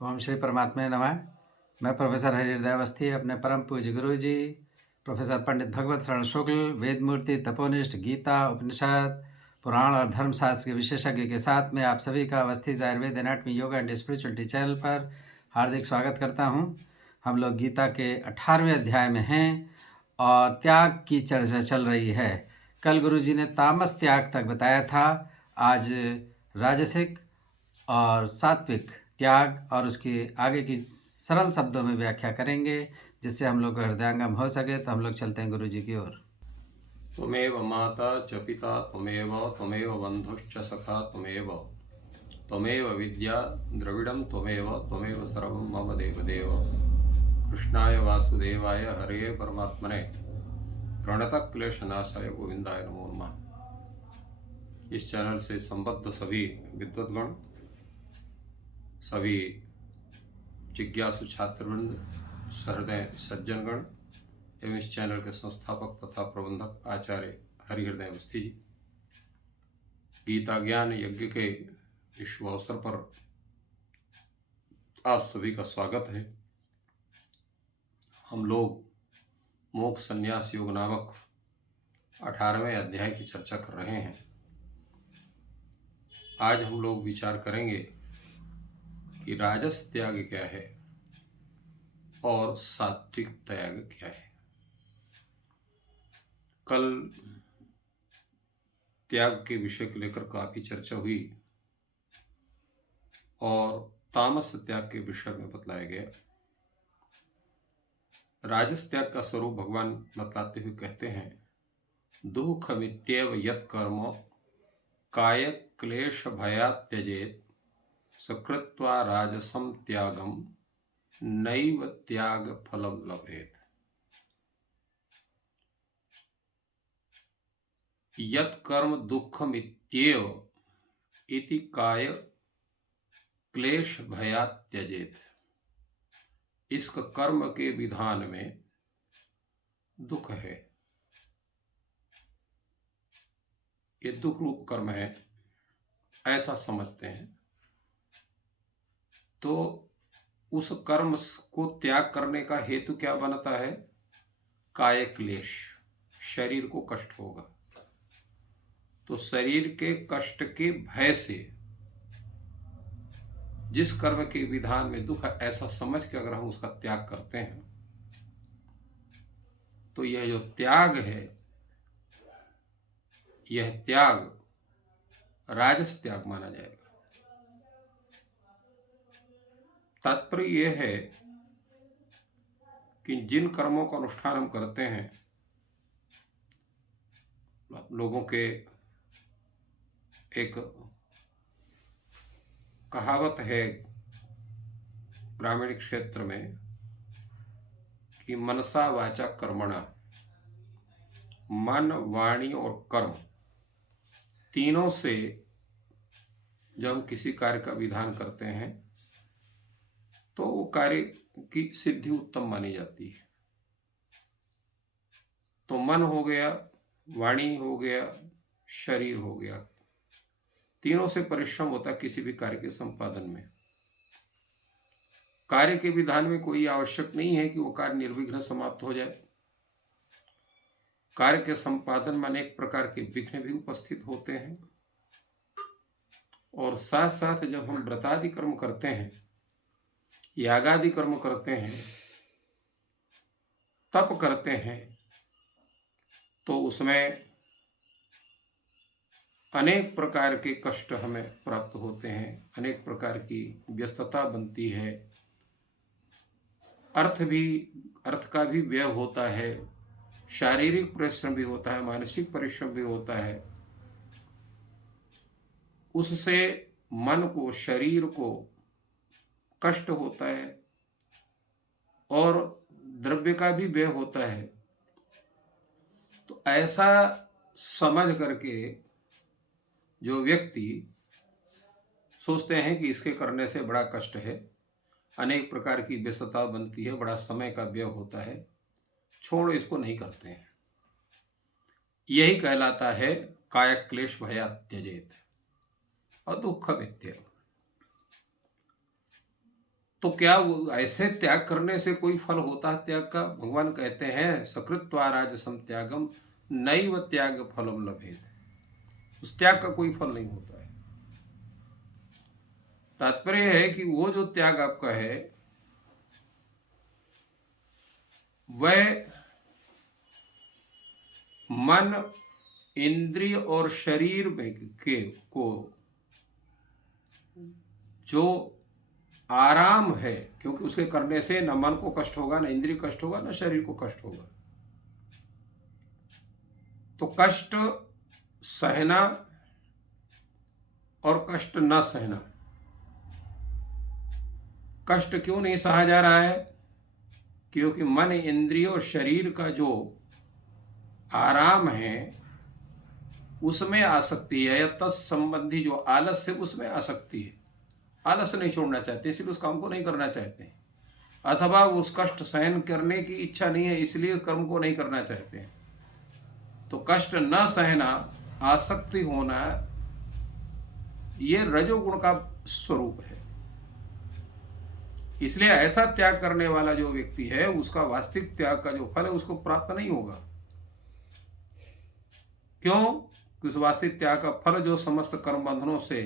ओम श्री परमात्मा नमः। मैं प्रोफेसर हरिहृदय अवस्थी अपने परम पूज्य गुरु जी प्रोफेसर पंडित भगवत शरण शुक्ल वेदमूर्ति तपोनिष्ठ गीता उपनिषद पुराण और धर्मशास्त्र के विशेषज्ञ के साथ में आप सभी का Awasthi Ayurveda anatomy yoga and spirituality channel पर हार्दिक स्वागत करता हूं। हम लोग गीता के 18वें अध्याय में हैं और त्याग की चर्चा चल रही है। कल गुरु जी ने तामस त्याग तक बताया था। आज राजसिक और सात्विक त्याग और उसके आगे की सरल शब्दों में व्याख्या करेंगे जिससे हम लोग का हृदयंगम हो सके। तो हम लोग चलते हैं गुरु जी की ओर। त्वमेव माता च पिता त्वमेव बन्धुश्च सखा त्वमेव विद्या द्रविडं त्वमेव सर्वं मम देवदेव। कृष्णाय वासुदेवाय हरे परमात्मने प्रणतक्लेशनाशाय गोविंदाय नमो नमः। इस चैनल से संबद्ध सभी विद्वद्गण, सभी जिज्ञासु छात्रवृंद, सहृदय सज्जनगण एवं इस चैनल के संस्थापक तथा प्रबंधक आचार्य हरिहृदय अवस्थी जी, गीता ज्ञान यज्ञ के इस शुभ अवसर पर आप सभी का स्वागत है। हम लोग मोक्ष संन्यास योग नामक 18वें अध्याय की चर्चा कर रहे हैं। आज हम लोग विचार करेंगे कि राजस त्याग क्या है और सात्विक त्याग क्या है। कल त्याग के विषय को लेकर काफी चर्चा हुई और तामस त्याग के विषय में बतलाया गया। राजस त्याग का स्वरूप भगवान बतलाते हुए कहते हैं, दुःखमित्येव यत् कर्म काय क्लेश भयात् त्यजेत् सकृत्वा राजसं त्यागम नैव त्याग फलम लभेत। यत् कर्म दुःखमित्येव इति काय क्लेश भयात् त्यजेत्। इस कर्म के विधान में दुख है, ये दुख रूप कर्म है ऐसा समझते हैं, तो उस कर्म को त्याग करने का हेतु क्या बनता है? काय क्लेश, शरीर को कष्ट होगा, तो शरीर के कष्ट के भय से जिस कर्म के विधान में दुख है ऐसा समझ के अगर हम उसका त्याग करते हैं तो यह जो त्याग है, यह त्याग राजस त्याग माना जाएगा। तात्पर्य यह है कि जिन कर्मों का अनुष्ठान हम करते हैं, लोगों के एक कहावत है ग्रामीण क्षेत्र में कि मनसा वाचा कर्मणा, मन वाणी और कर्म तीनों से जब हम किसी कार्य का विधान करते हैं तो वो कार्य की सिद्धि उत्तम मानी जाती है। तो मन हो गया, वाणी हो गया, शरीर हो गया, तीनों से परिश्रम होता है किसी भी कार्य के संपादन में। कार्य के विधान में कोई आवश्यक नहीं है कि वो कार्य निर्विघ्न समाप्त हो जाए। कार्य के संपादन में अनेक प्रकार के विघ्न भी उपस्थित होते हैं और साथ साथ जब हम व्रतादि कर्म करते हैं, यागादि कर्म करते हैं, तप करते हैं, तो उसमें अनेक प्रकार के कष्ट हमें प्राप्त होते हैं, अनेक प्रकार की व्यस्तता बनती है, अर्थ का भी व्यय होता है, शारीरिक परिश्रम भी होता है, मानसिक परिश्रम भी होता है। उससे मन को, शरीर को कष्ट होता है और द्रव्य का भी व्यय होता है। तो ऐसा समझ करके जो व्यक्ति सोचते हैं कि इसके करने से बड़ा कष्ट है, अनेक प्रकार की व्यस्तता बनती है, बड़ा समय का व्यय होता है, छोड़ इसको नहीं करते हैं, यही कहलाता है काय क्लेश भया त्यजेत और दुःख वित्य। तो क्या वो ऐसे त्याग करने से कोई फल होता है त्याग का? भगवान कहते हैं सकृत्वा राजसम त्यागम नैव त्याग फलम लभेत। उस त्याग का कोई फल नहीं होता है। तात्पर्य है कि वो जो त्याग आपका है वह मन, इंद्रिय और शरीर में के को जो आराम है, क्योंकि उसके करने से न मन को कष्ट होगा, न इंद्रिय कष्ट होगा, न शरीर को कष्ट होगा। तो कष्ट सहना और कष्ट न सहना। कष्ट क्यों नहीं सहा जा रहा है? क्योंकि मन, इंद्रिय और शरीर का जो आराम है उसमें आसक्ति है, या तत्संबंधी जो आलस्य उसमें आसक्ति है। आलस्य नहीं छोड़ना चाहते, इसलिए उस काम को नहीं करना चाहते, अथवा उस कष्ट सहन करने की इच्छा नहीं है, इसलिए उस कर्म को नहीं करना चाहते हैं। तो कष्ट न सहना, आसक्ति होना, ये रजोगुण का स्वरूप है। इसलिए ऐसा त्याग करने वाला जो व्यक्ति है उसका वास्तविक त्याग का जो फल है उसको प्राप्त नहीं होगा। क्यों? कि उस वास्तविक त्याग का फल जो समस्त कर्म बंधनों से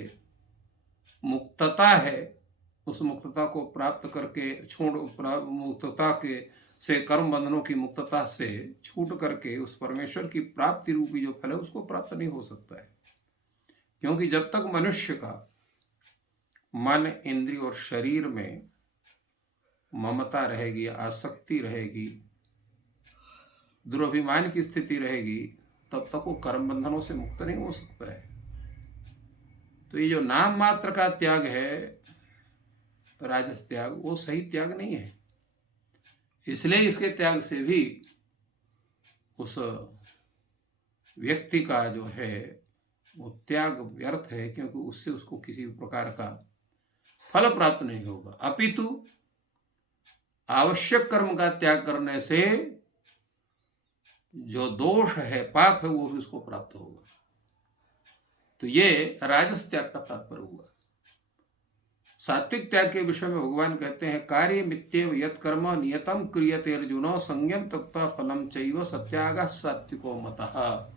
मुक्तता है, उस मुक्तता को प्राप्त करके मुक्तता के से कर्म बंधनों की मुक्तता से छूट करके उस परमेश्वर की प्राप्ति रूपी जो फल है उसको प्राप्त नहीं हो सकता है। क्योंकि जब तक मनुष्य का मन, इंद्रिय और शरीर में ममता रहेगी, आसक्ति रहेगी, दुर्भिमान की स्थिति रहेगी, तब तक वो कर्म बंधनों से मुक्त नहीं हो सकता है। तो ये जो नाम मात्र का त्याग है, राजस त्याग, वो सही त्याग नहीं है। इसलिए इसके त्याग से भी उस व्यक्ति का जो है वो त्याग व्यर्थ है, क्योंकि उससे उसको किसी प्रकार का फल प्राप्त नहीं होगा। अपितु आवश्यक कर्म का त्याग करने से जो दोष है, पाप है, वो भी उसको प्राप्त होगा। तो ये राजस त्याग का तात्पर्य हुआ। सात्विक त्याग के विषय में भगवान कहते हैं कार्य मित्येव यत् कर्म नियतम क्रियते अर्जुनो संयम त्यक्त्वा फलम चैव सत्यागः सात्विको मतः।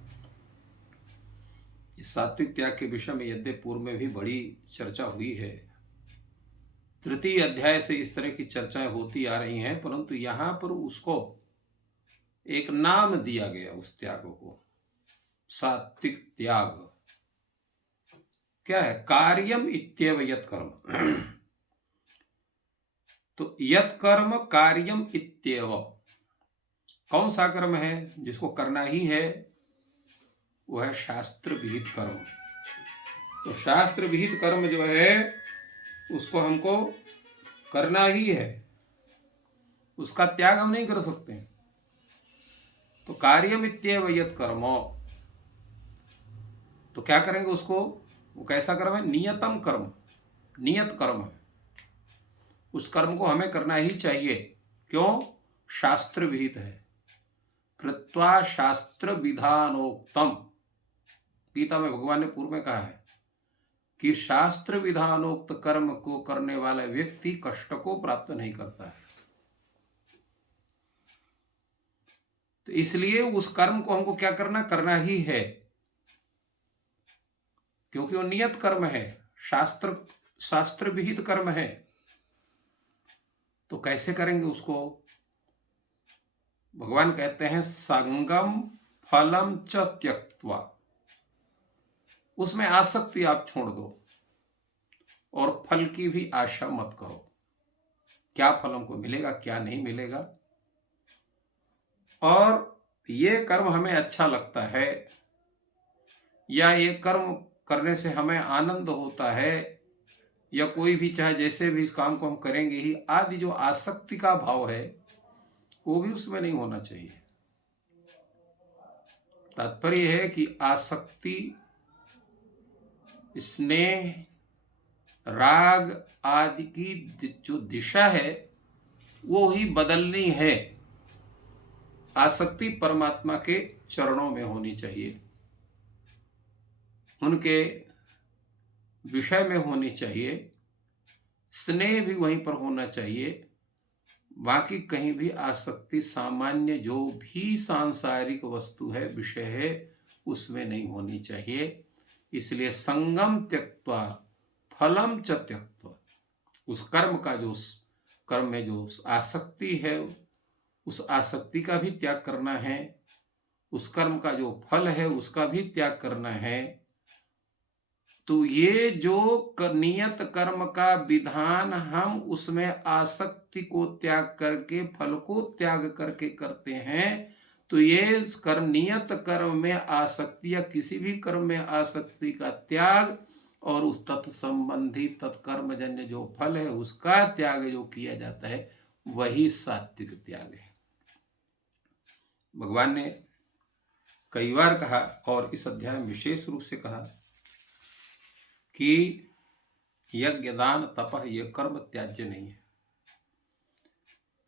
इस सात्विक त्याग के विषय में यद्यपि पूर्व में भी बड़ी चर्चा हुई है, तृतीय अध्याय से इस तरह की चर्चाएं होती आ रही हैं, परंतु यहां पर उसको एक नाम दिया गया, उस त्याग को सात्विक त्याग। क्या है? कार्यम इत्येव यत् कर्म। तो यत् कर्म कार्यम इत्येव, कौन सा कर्म है जिसको करना ही है? वो है शास्त्र विहित कर्म। तो शास्त्र विहित कर्म जो है उसको हमको करना ही है, उसका त्याग हम नहीं कर सकते। तो कार्यम इत्येव यत् कर्म, तो क्या करेंगे उसको? वो कैसा कर्म है? नियतम कर्म, नियत कर्म है। उस कर्म को हमें करना ही चाहिए। क्यों? शास्त्र विहित है। कृत्वा शास्त्र विधानोक्तम, गीता में भगवान ने पूर्व में कहा है कि शास्त्र विधानोक्त कर्म को करने वाला व्यक्ति कष्ट को प्राप्त नहीं करता है। तो इसलिए उस कर्म को हमको क्या करना ही है, क्योंकि वो नियत कर्म है, शास्त्र विहित कर्म है। तो कैसे करेंगे उसको? भगवान कहते हैं संगम फलम च त्यक्त्वा, उसमें आसक्ति आप छोड़ दो और फल की भी आशा मत करो। क्या फल हमको मिलेगा, क्या नहीं मिलेगा, और ये कर्म हमें अच्छा लगता है या ये कर्म करने से हमें आनंद होता है, या कोई भी चाहे जैसे भी इस काम को हम करेंगे ही, आदि जो आसक्ति का भाव है वो भी उसमें नहीं होना चाहिए। तात्पर्य है कि आसक्ति, स्नेह, राग आदि की जो दिशा है वो ही बदलनी है। आसक्ति परमात्मा के चरणों में होनी चाहिए, उनके विषय में होनी चाहिए, स्नेह भी वहीं पर होना चाहिए, बाकी कहीं भी आसक्ति सामान्य जो भी सांसारिक वस्तु है, विषय है, उसमें नहीं होनी चाहिए। इसलिए संगम त्यक्त्वा फलम च त्यक्त्वा, उस कर्म का जो कर्म में जो आसक्ति है, उस आसक्ति का भी त्याग करना है, उस कर्म का जो फल है उसका भी त्याग करना है। तो ये जो नियत कर्म का विधान हम उसमें आसक्ति को त्याग करके फल को त्याग करके करते हैं, तो ये कर्म नियत कर्म में आसक्ति या किसी भी कर्म में आसक्ति का त्याग और उस तत्संबंधी तत्कर्मजन्य जो फल है उसका त्याग जो किया जाता है वही सात्विक त्याग है। भगवान ने कई बार कहा और इस अध्याय में विशेष रूप से कहा कि यज्ञ दान तपह ये कर्म त्याज्य नहीं है।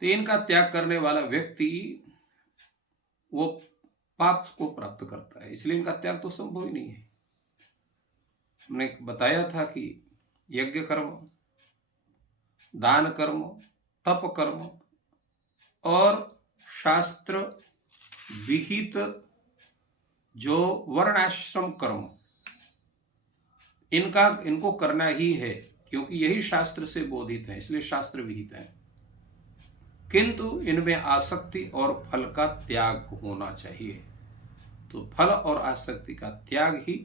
तो इनका त्याग करने वाला व्यक्ति वो पाप को प्राप्त करता है, इसलिए इनका त्याग तो संभव ही नहीं है। हमने बताया था कि यज्ञ कर्म, दान कर्म, तप कर्म और शास्त्र विहित जो वर्णाश्रम कर्म, इनको करना ही है, क्योंकि यही शास्त्र से बोधित है, इसलिए शास्त्र विहित है। किंतु इनमें आसक्ति और फल का त्याग होना चाहिए। तो फल और आसक्ति का त्याग ही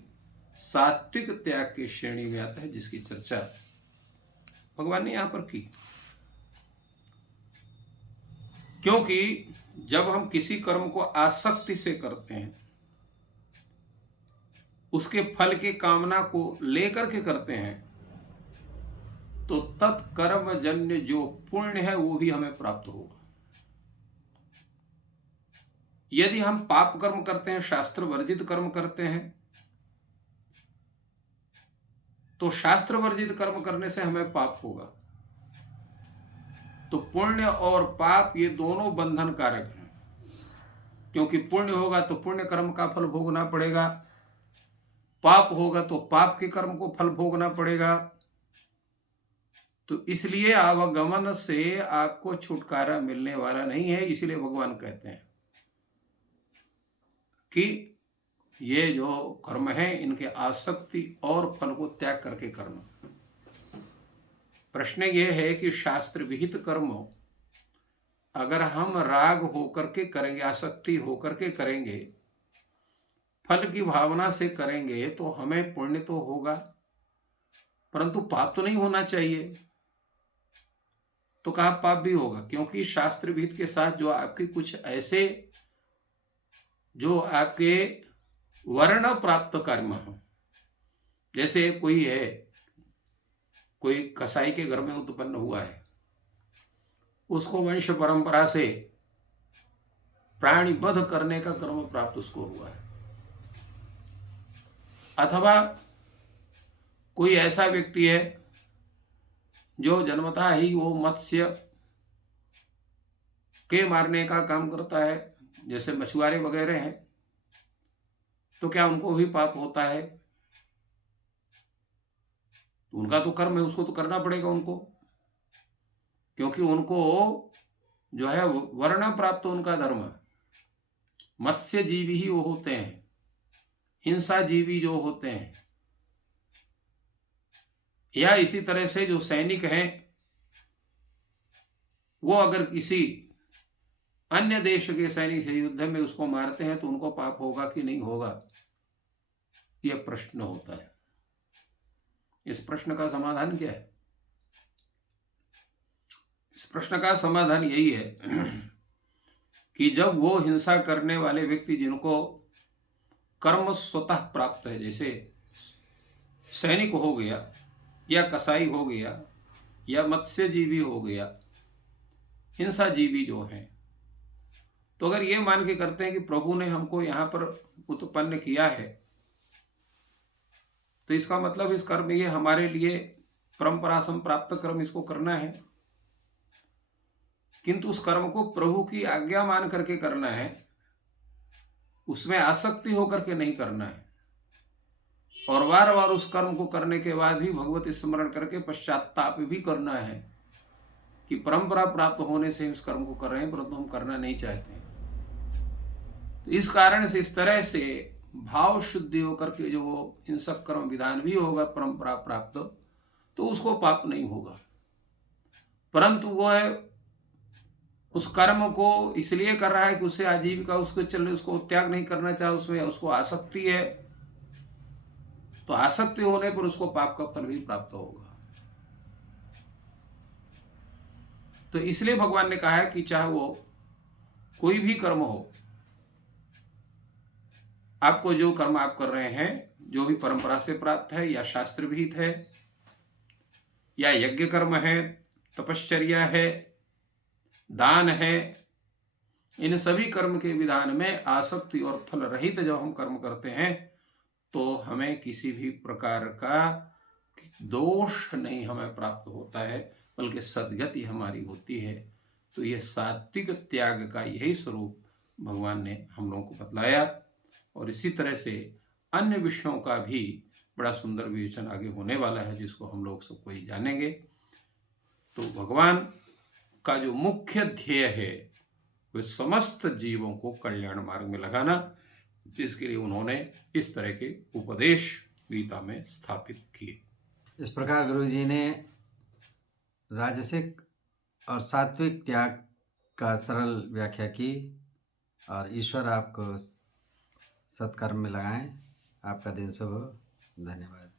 सात्विक त्याग की श्रेणी में आता है, जिसकी चर्चा भगवान ने यहां पर की। क्योंकि जब हम किसी कर्म को आसक्ति से करते हैं, उसके फल के कामना को लेकर के करते हैं, तो तत्कर्म जन्य जो पुण्य है वो भी हमें प्राप्त होगा। यदि हम पाप कर्म करते हैं, शास्त्र वर्जित कर्म करते हैं, तो शास्त्र वर्जित कर्म करने से हमें पाप होगा। तो पुण्य और पाप ये दोनों बंधन कारक हैं, क्योंकि पुण्य होगा तो पुण्य कर्म का फल भोगना पड़ेगा, पाप होगा तो पाप के कर्म को फल भोगना पड़ेगा। तो इसलिए आवागमन से आपको छुटकारा मिलने वाला नहीं है। इसलिए भगवान कहते हैं कि ये जो कर्म है इनके आसक्ति और फल को त्याग करके करना। प्रश्न ये है कि शास्त्र विहित कर्म अगर हम राग होकर के करेंगे, आसक्ति होकर के करेंगे, फल की भावना से करेंगे, तो हमें पुण्य तो होगा, परंतु पाप तो नहीं होना चाहिए। तो कहा पाप भी होगा, क्योंकि शास्त्र विहित के साथ जो आपके कुछ ऐसे जो आपके वर्ण प्राप्त कर्म हो, जैसे कोई है, कोई कसाई के घर में उत्पन्न हुआ है, उसको वंश परंपरा से प्राणी वध करने का कर्म प्राप्त उसको हुआ है। अथवा कोई ऐसा व्यक्ति है जो जन्मतः ही वो मत्स्य के मारने का काम करता है, जैसे मछुआरे वगैरह हैं, तो क्या उनको भी पाप होता है? उनका तो कर्म है, उसको तो करना पड़ेगा उनको, क्योंकि उनको जो है वर्ण प्राप्त उनका धर्म है। मत्स्य जीवी ही वो होते हैं, हिंसा जीवी जो होते हैं, या इसी तरह से जो सैनिक हैं वो अगर किसी अन्य देश के सैनिक से युद्ध में उसको मारते हैं तो उनको पाप होगा कि नहीं होगा, यह प्रश्न होता है। इस प्रश्न का समाधान क्या है? इस प्रश्न का समाधान यही है कि जब वो हिंसा करने वाले व्यक्ति जिनको कर्म स्वतः प्राप्त है, जैसे सैनिक हो गया या कसाई हो गया या मत्स्यजीवी हो गया, हिंसा जीवी जो हैं, तो अगर ये मान के करते हैं कि प्रभु ने हमको यहाँ पर उत्पन्न किया है, तो इसका मतलब इस कर्म ये हमारे लिए परंपरा संप्राप्त कर्म इसको करना है, किंतु उस कर्म को प्रभु की आज्ञा मान करके करना है, उसमें आसक्ति होकर के नहीं करना है। और बार बार उस कर्म को करने के बाद भी भगवत स्मरण करके पश्चाताप भी करना है कि परंपरा प्राप्त होने से हम इस कर्म को कर रहे हैं, परंतु हम करना नहीं चाहते हैं। तो इस कारण से इस तरह से भाव शुद्धि होकर के जो हिंसक कर्म विधान भी होगा परंपरा प्राप्त, तो उसको पाप नहीं होगा, परंतु वो है उस कर्म को इसलिए कर रहा है कि उससे आजीविका उसको चल रही, उसको त्याग नहीं करना चाहे, उसमें उसको आसक्ति है, तो आसक्ति होने पर उसको पाप का फल भी प्राप्त होगा। तो इसलिए भगवान ने कहा है कि चाहे वो कोई भी कर्म हो, आपको जो कर्म आप कर रहे हैं, जो भी परंपरा से प्राप्त है या शास्त्र विहित है, या यज्ञ कर्म है, तपश्चर्या है, दान है, इन सभी कर्म के विधान में आसक्ति और फल रहित जब हम कर्म करते हैं तो हमें किसी भी प्रकार का दोष नहीं हमें प्राप्त होता है, बल्कि सद्गति हमारी होती है। तो ये सात्विक त्याग का यही स्वरूप भगवान ने हम लोगों को बतलाया, और इसी तरह से अन्य विषयों का भी बड़ा सुंदर विवेचन आगे होने वाला है, जिसको हम लोग सब कोई जानेंगे। तो भगवान का जो मुख्य ध्येय है वह समस्त जीवों को कल्याण मार्ग में लगाना, जिसके लिए उन्होंने इस तरह के उपदेश गीता में स्थापित किए। इस प्रकार गुरु जी ने राजसिक और सात्विक त्याग का सरल व्याख्या की, और ईश्वर आपको सत्कर्म में लगाएं। आपका दिन शुभ हो। धन्यवाद।